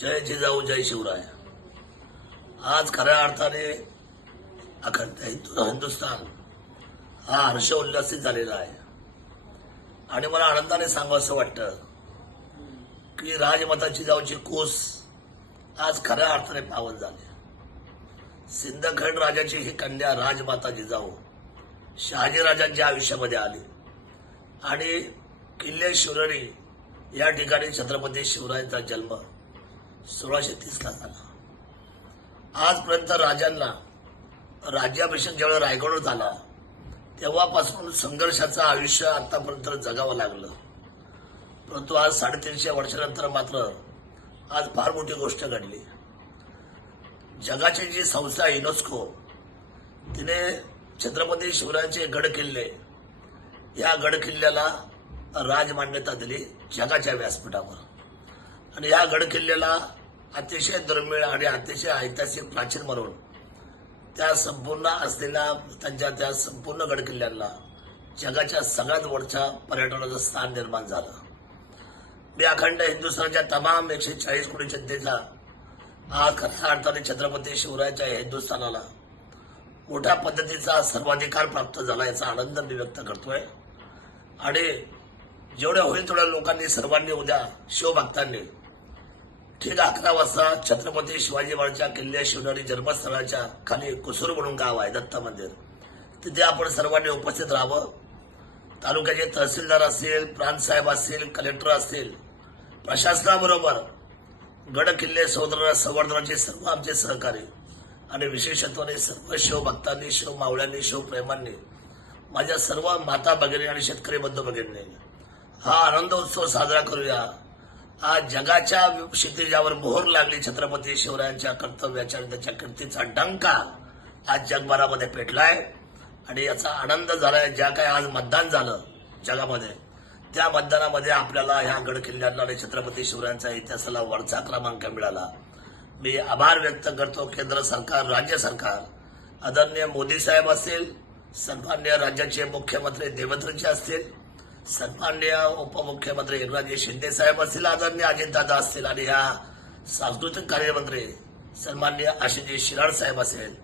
जय जिजाऊ जय शिवराय आज खऱ्या अर्थाने अखंड हिंदू हिंदुस्तान हा हर्ष उल्लासित झालेला आहे आणि मला आनंदाने सांगावं असं वाटतं की राजमाता जिजाऊची कोस आज खऱ्या अर्थाने पावन झाली सिंधखंड राजाची ही कन्या राजमाता जिजाऊ शहाजी राजांच्या आयुष्यामध्ये आली आणि किल्ले शिवरणी या ठिकाणी छत्रपती शिवरायांचा जन्म सोळाशे तीसला झाला आजपर्यंत राजांना राज्याभिषेक जेव्हा रायगड झाला तेव्हापासून संघर्षाचं आयुष्य आतापर्यंत जगावं लागलं परंतु आज साडेतीनशे वर्षानंतर मात्र आज फार मोठी गोष्ट घडली जगाची जी संस्था युनेस्को तिने छत्रपती शिवरायांचे गड किल्ले या गड किल्ल्याला राजमान्यता दिली जगाच्या व्यासपीठावर आणि या गड किल्ल्याला अतिशय दुर्मिळ आणि अतिशय ऐतिहासिक प्राचीन म्हणून त्या संपूर्ण असलेल्या त्यांच्या त्या संपूर्ण गडकिल्ल्यांना जगाच्या सगळ्यात वरच्या पर्यटनाचं स्थान निर्माण झालं मी अखंड हिंदुस्थानच्या तमाम एकशे चाळीस कोटी जनतेचा आज खऱ्या अर्थाने छत्रपती शिवरायाच्या हिंदुस्थानाला मोठ्या पद्धतीचा सर्वाधिकार प्राप्त झाला याचा आनंद मी व्यक्त करतोय आणि जेवढ्या होईल तेवढ्या लोकांनी सर्वांनी उद्या शिवभक्तांनी ठीक अकरा वाजता छत्रपती शिवाजी महाराजच्या किल्ल्या शिवणारी जन्मस्थळाच्या खाली कुसूर म्हणून गाव आहे दत्त मंदिर तिथे आपण सर्वांनी उपस्थित राहावं तालुक्याचे तहसीलदार असतील प्रांतसाहेब असतील कलेक्टर असतील प्रशासनाबरोबर गड किल्ले संवर्धनाचे सर्व आमचे सहकारी आणि विशेषत्वाने सर्व शिवभक्तांनी शिवमावळ्यांनी शिवप्रेमांनी माझ्या सर्व माता भगिनी आणि शेतकरी बंधू भगिनी हा आनंद उत्सव साजरा करूया हा जगाच्या क्षितिजावर मोहर लागली छत्रपती शिवरायांच्या कर्तव्याच्या आणि त्याच्या कीर्तीचा डंका आज जगभरामध्ये पेटलाय आणि याचा आनंद झालाय ज्या काय आज मतदान झालं जगामध्ये त्या मतदानामध्ये आपल्याला ह्या गड किल्ल्यांना आणि छत्रपती शिवरायांच्या इतिहासाला वरचा क्रमांक मिळाला मी आभार व्यक्त करतो केंद्र सरकार राज्य सरकार आदरणीय मोदी साहेब असतील सन्मान्य राज्याचे मुख्यमंत्री देवेंद्रजी असतील सन्माननीय उपमुख्यमंत्री एकनाथजी शिंदे साहेब असतील आदरणीय अजितदादा असतील आणि ह्या सांस्कृतिक कार्यमंत्री सन्माननीय आशिषजी शिराड साहेब असेल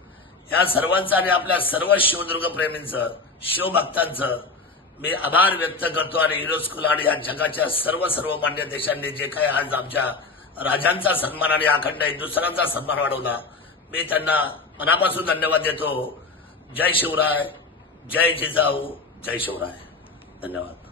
या सर्वांचं आणि आपल्या सर्व शिवदुर्ग प्रेमींचं शिवभक्तांचं मी आभार व्यक्त करतो आणि हिरोस्कुला आणि या जगाच्या सर्व सर्व मान्य देशांनी जे काही आज आमच्या राजांचा सन्मान आणि अखंड हिंदुस्थानांचा सन्मान वाढवला मी त्यांना मनापासून धन्यवाद देतो जय शिवराय जय जिजाऊ जय शिवराय धन्यवाद